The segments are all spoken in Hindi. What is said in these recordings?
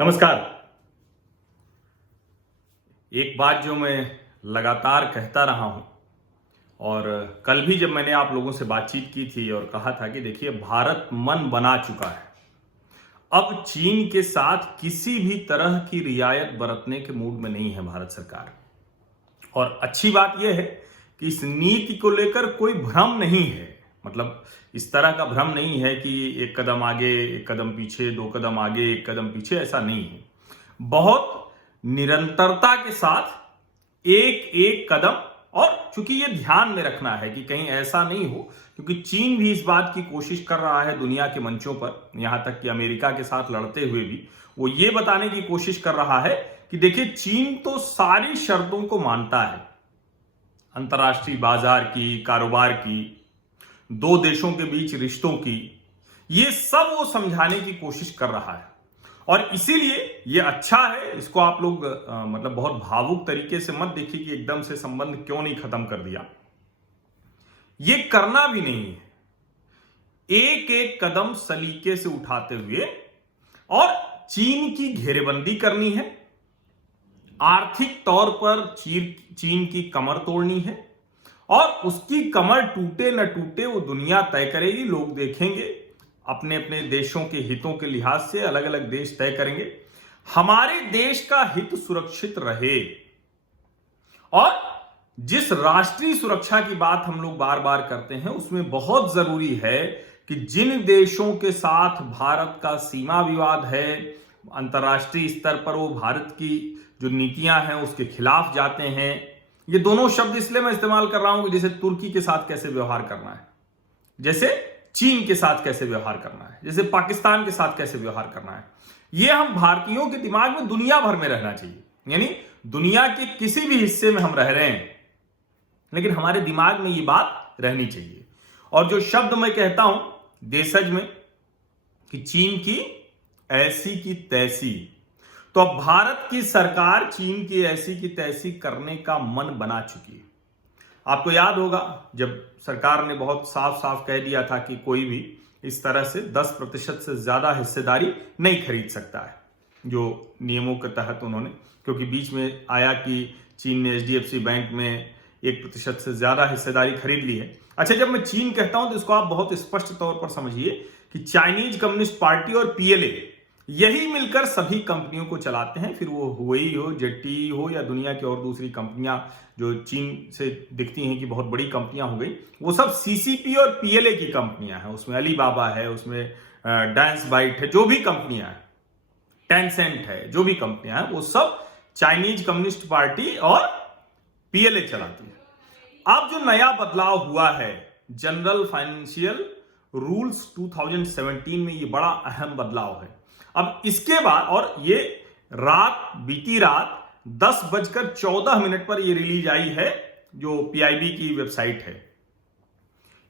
नमस्कार। एक बात जो मैं लगातार कहता रहा हूं और कल भी जब मैंने आप लोगों से बातचीत की थी और कहा था कि देखिए भारत मन बना चुका है। अब चीन के साथ किसी भी तरह की रियायत बरतने के मूड में नहीं है भारत सरकार। और अच्छी बात यह है कि इस नीति को लेकर कोई भ्रम नहीं है। मतलब इस तरह का भ्रम नहीं है कि एक कदम आगे एक कदम पीछे, दो कदम आगे एक कदम पीछे, ऐसा नहीं है। बहुत निरंतरता के साथ एक एक कदम। और चूंकि ये ध्यान में रखना है कि कहीं ऐसा नहीं हो, क्योंकि चीन भी इस बात की कोशिश कर रहा है दुनिया के मंचों पर, यहां तक कि अमेरिका के साथ लड़ते हुए भी वो ये बताने की कोशिश कर रहा है कि देखिए चीन तो सारी शर्तों को मानता है, अंतर्राष्ट्रीय बाजार की, कारोबार की, दो देशों के बीच रिश्तों की, ये सब वो समझाने की कोशिश कर रहा है। और इसीलिए ये अच्छा है। इसको आप लोग मतलब बहुत भावुक तरीके से मत देखिए कि एकदम से संबंध क्यों नहीं खत्म कर दिया। ये करना भी नहीं है। एक एक कदम सलीके से उठाते हुए और चीन की घेरेबंदी करनी है, आर्थिक तौर पर चीन की कमर तोड़नी है और उसकी कमर टूटे न टूटे वो दुनिया तय करेगी। लोग देखेंगे, अपने अपने देशों के हितों के लिहाज से अलग अलग देश तय करेंगे। हमारे देश का हित सुरक्षित रहे। और जिस राष्ट्रीय सुरक्षा की बात हम लोग बार बार करते हैं, उसमें बहुत जरूरी है कि जिन देशों के साथ भारत का सीमा विवाद है, अंतर्राष्ट्रीय स्तर पर वो भारत की जो नीतियां हैं उसके खिलाफ जाते हैं। ये दोनों शब्द इसलिए मैं इस्तेमाल कर रहा हूं कि जैसे तुर्की के साथ कैसे व्यवहार करना है, जैसे चीन के साथ कैसे व्यवहार करना है, जैसे पाकिस्तान के साथ कैसे व्यवहार करना है। ये हम भारतीयों के दिमाग में दुनिया भर में रहना चाहिए। यानी दुनिया के किसी भी हिस्से में हम रह रहे हैं, लेकिन हमारे दिमाग में ये बात रहनी चाहिए। और जो शब्द मैं कहता हूं देशज में कि चीन की ऐसी की तैसी, तो अब भारत की सरकार चीन की ऐसी की तैसी करने का मन बना चुकी है। आपको याद होगा जब सरकार ने बहुत साफ साफ कह दिया था कि कोई भी इस तरह से 10% से ज्यादा हिस्सेदारी नहीं खरीद सकता है, जो नियमों के तहत उन्होंने, क्योंकि बीच में आया कि चीन ने एचडीएफसी बैंक में 1% से ज्यादा हिस्सेदारी खरीद ली है। अच्छा, जब मैं चीन कहता हूं तो इसको आप बहुत स्पष्ट तौर पर समझिए कि चाइनीज कम्युनिस्ट पार्टी और पीएलए यही मिलकर सभी कंपनियों को चलाते हैं। फिर वो हुएई हो, जेटी हो या दुनिया की और दूसरी कंपनियां जो चीन से दिखती हैं कि बहुत बड़ी कंपनियां हो गई, वो सब सीसीपी और पीएलए की कंपनियां हैं। उसमें अलीबाबा है, उसमें डांस बाइट है, जो भी कंपनियां हैं, टेंसेंट है, जो भी कंपनियां हैं, वो सब चाइनीज कम्युनिस्ट पार्टी और पीएलए चलाती है। अब जो नया बदलाव हुआ है जनरल फाइनेंशियल रूल्स 2017 में, ये बड़ा अहम बदलाव है। अब इसके बाद, और ये बीती रात 10:14 पर ये रिलीज आई है, जो पीआईबी की वेबसाइट है।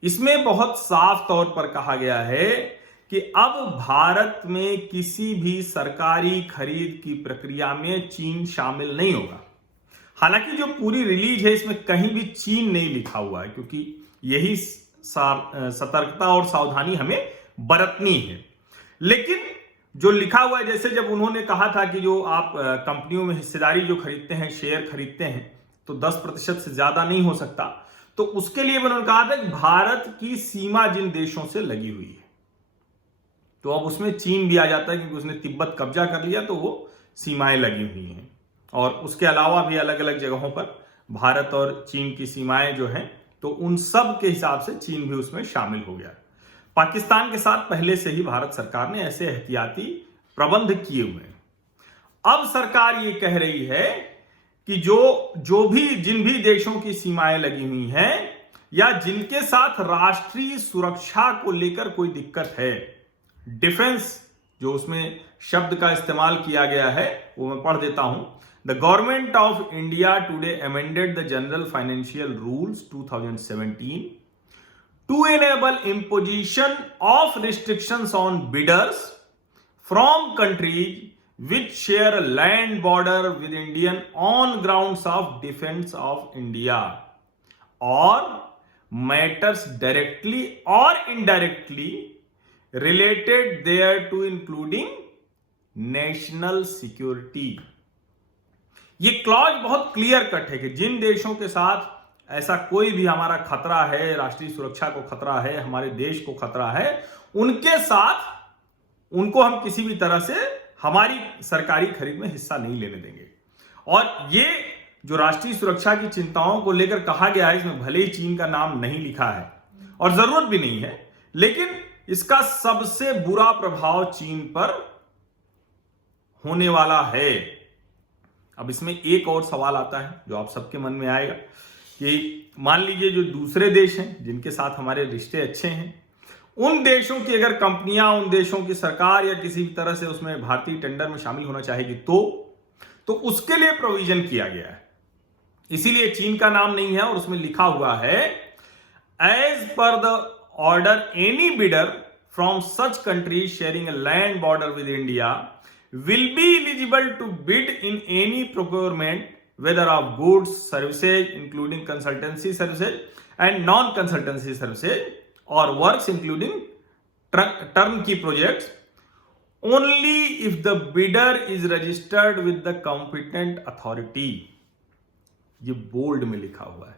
इसमें बहुत साफ तौर पर कहा गया है कि अब भारत में किसी भी सरकारी खरीद की प्रक्रिया में चीन शामिल नहीं होगा। हालांकि जो पूरी रिलीज है इसमें कहीं भी चीन नहीं लिखा हुआ है, क्योंकि यही सतर्कता और सावधानी हमें बरतनी है। लेकिन जो लिखा हुआ है, जैसे जब उन्होंने कहा था कि जो आप कंपनियों में हिस्सेदारी जो खरीदते हैं, शेयर खरीदते हैं, तो 10% से ज्यादा नहीं हो सकता, तो उसके लिए उन्होंने कहा था कि भारत की सीमा जिन देशों से लगी हुई है, तो अब उसमें चीन भी आ जाता है क्योंकि उसने तिब्बत कब्जा कर लिया, तो वो सीमाएं लगी हुई हैं। और उसके अलावा भी अलग अलग जगहों पर भारत और चीन की सीमाएं जो हैं, तो उन सब के हिसाब से चीन भी उसमें शामिल हो गया। पाकिस्तान के साथ पहले से ही भारत सरकार ने ऐसे एहतियाती प्रबंध किए हुए हैं। अब सरकार ये कह रही है कि जिन भी देशों की सीमाएं लगी हुई हैं या जिनके साथ राष्ट्रीय सुरक्षा को लेकर कोई दिक्कत है, डिफेंस जो उसमें शब्द का इस्तेमाल किया गया है वो मैं पढ़ देता हूं। The government of India today amended the general financial rules 2017 to enable imposition of restrictions on bidders from countries which share a land border with Indian on grounds of defense of India or matters directly or indirectly related thereto, including national security. ये क्लॉज बहुत क्लियर कट है कि जिन देशों के साथ ऐसा कोई भी हमारा खतरा है, राष्ट्रीय सुरक्षा को खतरा है, हमारे देश को खतरा है, उनके साथ उनको हम किसी भी तरह से हमारी सरकारी खरीद में हिस्सा नहीं लेने देंगे। और ये जो राष्ट्रीय सुरक्षा की चिंताओं को लेकर कहा गया है, इसमें भले ही चीन का नाम नहीं लिखा है और जरूरत भी नहीं है, लेकिन इसका सबसे बुरा प्रभाव चीन पर होने वाला है। अब इसमें एक और सवाल आता है जो आप सबके मन में आएगा कि मान लीजिए जो दूसरे देश हैं जिनके साथ हमारे रिश्ते अच्छे हैं, उन देशों की अगर कंपनियां, उन देशों की सरकार या किसी भी तरह से उसमें भारतीय टेंडर में शामिल होना चाहेगी तो उसके लिए प्रोविजन किया गया है। इसीलिए चीन का नाम नहीं है और उसमें लिखा हुआ है, as per the order any bidder from such country sharing a land border with India will be eligible to bid in any procurement whether of goods, services including consultancy services and non-consultancy services or works including turnkey projects only if the bidder is registered with the competent authority। ये बोल्ड में लिखा हुआ है,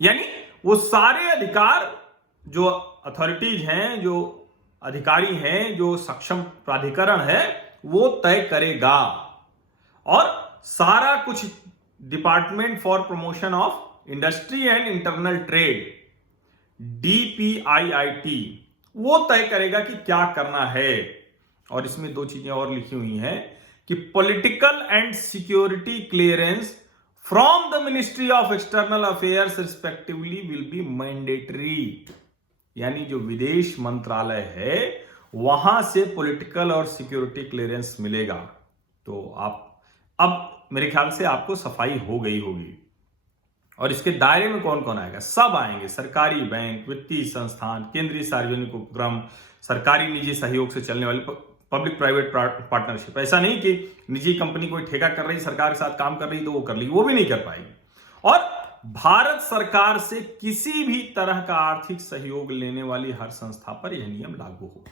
यानी वो सारे अधिकार जो अथॉरिटीज हैं, जो अधिकारी हैं, जो सक्षम प्राधिकरण है, वो तय करेगा। और सारा कुछ department for promotion of industry and internal trade, DPIIT, वो तय करेगा कि क्या करना है। और इसमें दो चीजें और लिखी हुई हैं कि political and security clearance from the ministry of external affairs respectively will be mandatory. यानी जो विदेश मंत्रालय है वहां से पॉलिटिकल और सिक्योरिटी क्लियरेंस मिलेगा। तो आप अब मेरे ख्याल से आपको सफाई हो गई होगी। और इसके दायरे में कौन कौन आएगा? सब आएंगे, सरकारी बैंक, वित्तीय संस्थान, केंद्रीय सार्वजनिक उपक्रम, सरकारी निजी सहयोग से चलने वाली पब्लिक प्राइवेट पार्टनरशिप। ऐसा नहीं कि निजी कंपनी कोई ठेका कर रही, सरकार के साथ काम कर रही तो वो कर ली, वो भी नहीं कर पाएगी। और भारत सरकार से किसी भी तरह का आर्थिक सहयोग लेने वाली हर संस्था पर यह नियम लागू होगा।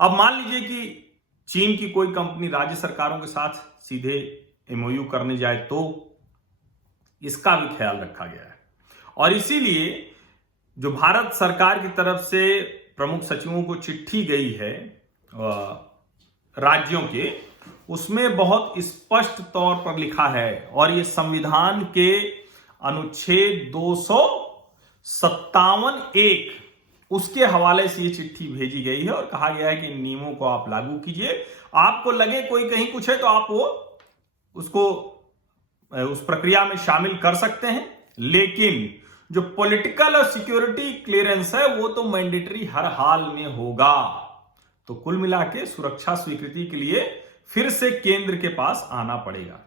अब मान लीजिए कि चीन की कोई कंपनी राज्य सरकारों के साथ सीधे MOU करने जाए तो इसका भी ख्याल रखा गया है। और इसीलिए जो भारत सरकार की तरफ से प्रमुख सचिवों को चिट्ठी गई है राज्यों के, उसमें बहुत स्पष्ट तौर पर लिखा है, और ये संविधान के अनुच्छेद 257(1) उसके हवाले से ये चिट्ठी भेजी गई है और कहा गया है कि इन नियमों को आप लागू कीजिए। आपको लगे कोई कहीं कुछ है तो आप वो उसको उस प्रक्रिया में शामिल कर सकते हैं, लेकिन जो पॉलिटिकल और सिक्योरिटी क्लियरेंस है वो तो मैंडेटरी हर हाल में होगा। तो कुल मिला के सुरक्षा स्वीकृति के लिए फिर से केंद्र के पास आना पड़ेगा।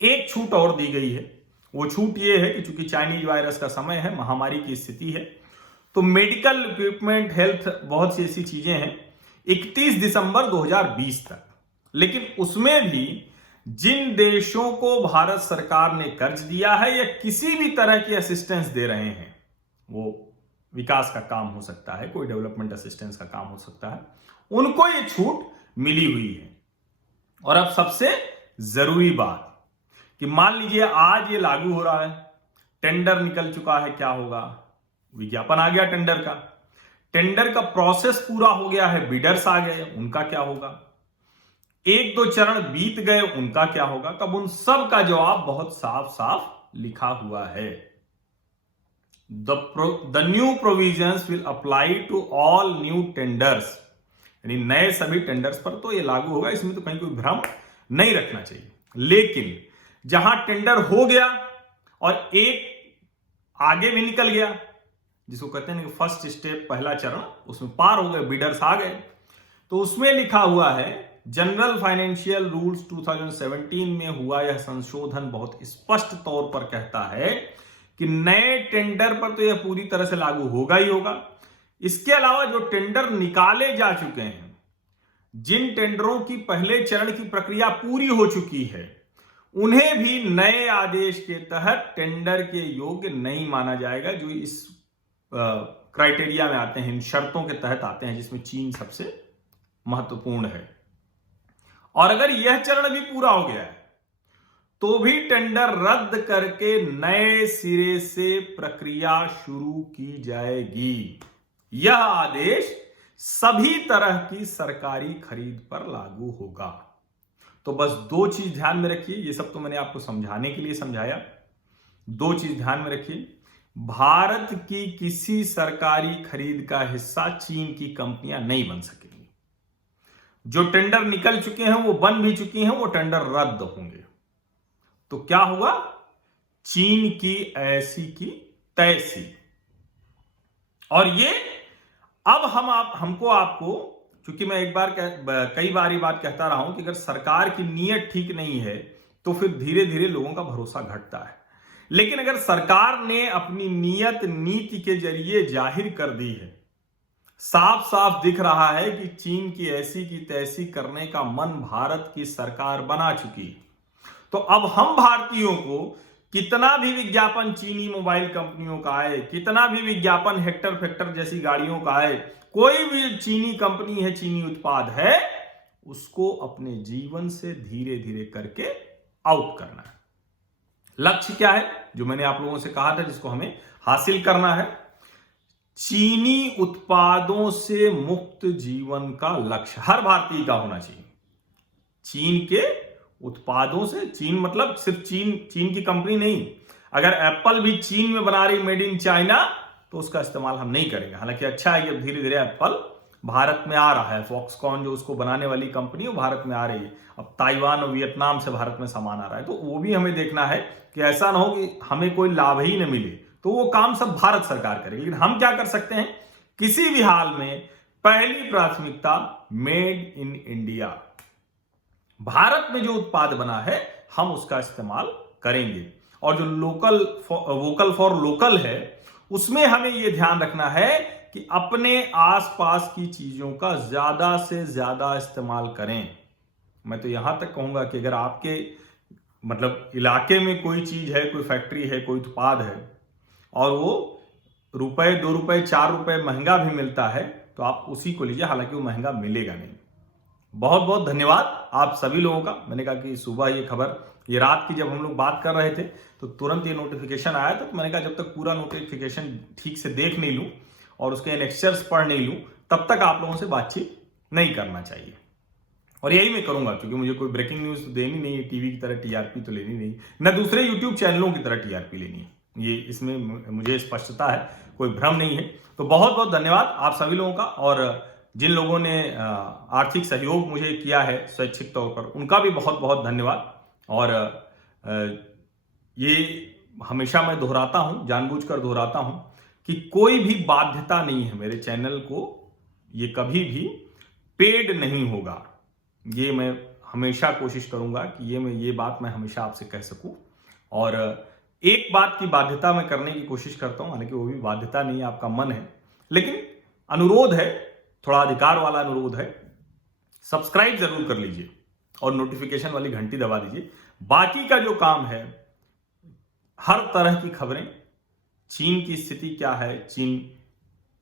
एक छूट और दी गई है, वो छूट ये है कि चूंकि चाइनीज वायरस का समय है, महामारी की स्थिति है, तो मेडिकल इक्विपमेंट, हेल्थ, बहुत सी ऐसी चीजें हैं 31 दिसंबर 2020 तक। लेकिन उसमें भी जिन देशों को भारत सरकार ने कर्ज दिया है या किसी भी तरह की असिस्टेंस दे रहे हैं, वो विकास का काम हो सकता है, कोई डेवलपमेंट असिस्टेंस का काम हो सकता है, उनको ये छूट मिली हुई है। और अब सबसे जरूरी बात कि मान लीजिए आज ये लागू हो रहा है, टेंडर निकल चुका है, क्या होगा? विज्ञापन आ गया टेंडर का प्रोसेस पूरा हो गया है, बिडर्स आ गए, उनका क्या होगा? एक दो चरण बीत गए, उनका क्या होगा? तब उन सब का जवाब बहुत साफ साफ लिखा हुआ है। The new provisions will apply to all new tenders, यानी नए सभी टेंडर्स पर तो ये लागू होगा, इसमें तो कहीं कोई भ्रम नहीं रखना चाहिए। लेकिन जहां टेंडर हो गया और एक आगे भी निकल गया, जिसको कहते हैं फर्स्ट स्टेप, पहला चरण, उसमें पार हो गए, बिडर्स आ गए, तो उसमें लिखा हुआ है जनरल फाइनेंशियल रूल्स 2017 में हुआ यह संशोधन बहुत स्पष्ट तौर पर कहता है कि नए टेंडर पर तो यह पूरी तरह से लागू होगा ही होगा। इसके अलावा जो टेंडर निकाले जा चुके हैं, जिन टेंडरों की पहले चरण की प्रक्रिया पूरी हो चुकी है, उन्हें भी नए आदेश के तहत टेंडर के योग्य नहीं माना जाएगा, जो इस क्राइटेरिया में आते हैं, इन शर्तों के तहत आते हैं, जिसमें चीन सबसे महत्वपूर्ण है। और अगर यह चरण भी पूरा हो गया है तो भी टेंडर रद्द करके नए सिरे से प्रक्रिया शुरू की जाएगी। यह आदेश सभी तरह की सरकारी खरीद पर लागू होगा। तो बस दो चीज ध्यान में रखिए, ये सब तो मैंने आपको समझाने के लिए समझाया। दो चीज ध्यान में रखिए, भारत की किसी सरकारी खरीद का हिस्सा चीन की कंपनियां नहीं बन सकेंगी। जो टेंडर निकल चुके हैं, वो बन भी चुकी हैं, वो टेंडर रद्द होंगे। तो क्या हुआ? चीन की ऐसी की तैसी। और ये अब हमको आपको, क्योंकि मैं कई बार ये बात कहता रहा हूं कि अगर सरकार की नीयत ठीक नहीं है तो फिर धीरे धीरे लोगों का भरोसा घटता है। लेकिन अगर सरकार ने अपनी नीयत नीति के जरिए जाहिर कर दी है, साफ साफ दिख रहा है कि चीन की ऐसी की तैसी करने का मन भारत की सरकार बना चुकी है, तो अब हम भारतीयों को कितना भी विज्ञापन चीनी मोबाइल कंपनियों का आए, कितना भी विज्ञापन हेक्टर फेक्टर जैसी गाड़ियों का आए, कोई भी चीनी कंपनी है, चीनी उत्पाद है, उसको अपने जीवन से धीरे धीरे करके आउट करना है। लक्ष्य क्या है जो मैंने आप लोगों से कहा था, जिसको हमें हासिल करना है? चीनी उत्पादों से मुक्त जीवन का लक्ष्य हर भारतीय का होना चाहिए। चीन के उत्पादों से, चीन मतलब सिर्फ चीन की कंपनी नहीं, अगर एप्पल भी चीन में बना रही मेड इन चाइना तो उसका इस्तेमाल हम नहीं करेंगे। हालांकि अच्छा है कि अब धीरे धीरे एप्पल भारत में आ रहा है, फॉक्सकॉन जो उसको बनाने वाली कंपनी वो भारत में आ रही है, अब ताइवान और वियतनाम से भारत में सामान आ रहा है, तो वो भी हमें देखना है कि ऐसा ना हो कि हमें कोई लाभ ही न मिले, तो वो काम सब भारत सरकार करेगी। लेकिन हम क्या कर सकते हैं? किसी भी हाल में पहली प्राथमिकता मेड इन इंडिया, भारत में जो उत्पाद बना है हम उसका इस्तेमाल करेंगे। और जो वोकल फॉर लोकल है, उसमें हमें यह ध्यान रखना है कि अपने आसपास की चीजों का ज्यादा से ज्यादा इस्तेमाल करें। मैं तो यहां तक कहूंगा कि अगर आपके मतलब इलाके में कोई चीज है, कोई फैक्ट्री है, कोई उत्पाद है और वो रुपए, 2 रुपए, 4 रुपए महंगा भी मिलता है तो आप उसी को लीजिए, हालांकि वो महंगा मिलेगा नहीं। बहुत बहुत धन्यवाद आप सभी लोगों का। मैंने कहा कि सुबह ये खबर, ये रात की जब हम लोग बात कर रहे थे तो तुरंत ये नोटिफिकेशन आया था, तो मैंने कहा जब तक पूरा नोटिफिकेशन ठीक से देख नहीं लूं और उसके लेक्चर्स पढ़ नहीं लूं तब तक आप लोगों से बातचीत नहीं करना चाहिए। और यही मैं करूंगा, क्योंकि मुझे कोई ब्रेकिंग न्यूज तो देनी नहीं है, टीवी की तरह टीआरपी तो लेनी नहीं, न दूसरे यूट्यूब चैनलों की तरह टीआरपी लेनी है। ये इसमें मुझे स्पष्टता है, कोई भ्रम नहीं है। तो बहुत बहुत धन्यवाद आप सभी लोगों का, और जिन लोगों ने आर्थिक सहयोग मुझे किया है स्वैच्छिक तौर पर, उनका भी बहुत बहुत धन्यवाद। और ये हमेशा मैं दोहराता हूं, जानबूझकर दोहराता हूं कि कोई भी बाध्यता नहीं है मेरे चैनल को, ये कभी भी पेड नहीं होगा। ये मैं हमेशा कोशिश करूंगा कि ये बात मैं हमेशा आपसे कह सकूं। और एक बात की बाध्यता मैं करने की कोशिश करता हूं, हालांकि वो भी बाध्यता नहीं है, आपका मन है, लेकिन अनुरोध है, थोड़ा अधिकार वाला अनुरोध है, सब्सक्राइब जरूर कर लीजिए और नोटिफिकेशन वाली घंटी दबा दीजिए। बाकी का जो काम है, हर तरह की खबरें, चीन की स्थिति क्या है, चीन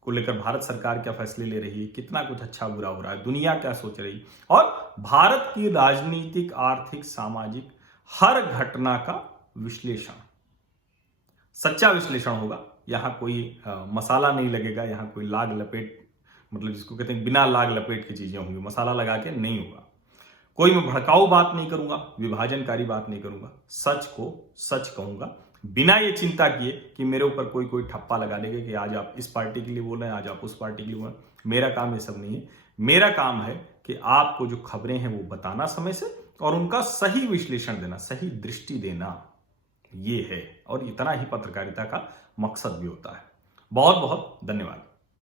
को लेकर भारत सरकार क्या फैसले ले रही है, कितना कुछ अच्छा बुरा हो रहा है, दुनिया क्या सोच रही, और भारत की राजनीतिक, आर्थिक, सामाजिक हर घटना का विश्लेषण, सच्चा विश्लेषण होगा। यहां कोई मसाला नहीं लगेगा, यहां कोई लाग लपेट, मतलब जिसको कहते हैं बिना लाग लपेट की चीजें होंगी, मसाला लगा के नहीं होगा। कोई मैं भड़काऊ बात नहीं करूंगा, विभाजनकारी बात नहीं करूंगा, सच को सच कहूंगा, बिना ये चिंता किए कि मेरे ऊपर कोई ठप्पा लगा लेगा कि आज आप इस पार्टी के लिए बोल रहे हैं, आज आप उस पार्टी के लिए बोल रहे हैं। मेरा काम ये सब नहीं है। मेरा काम है कि आपको जो खबरें हैं वो बताना समय से, और उनका सही विश्लेषण देना, सही दृष्टि देना, ये है। और इतना ही पत्रकारिता का मकसद भी होता है। बहुत बहुत धन्यवाद।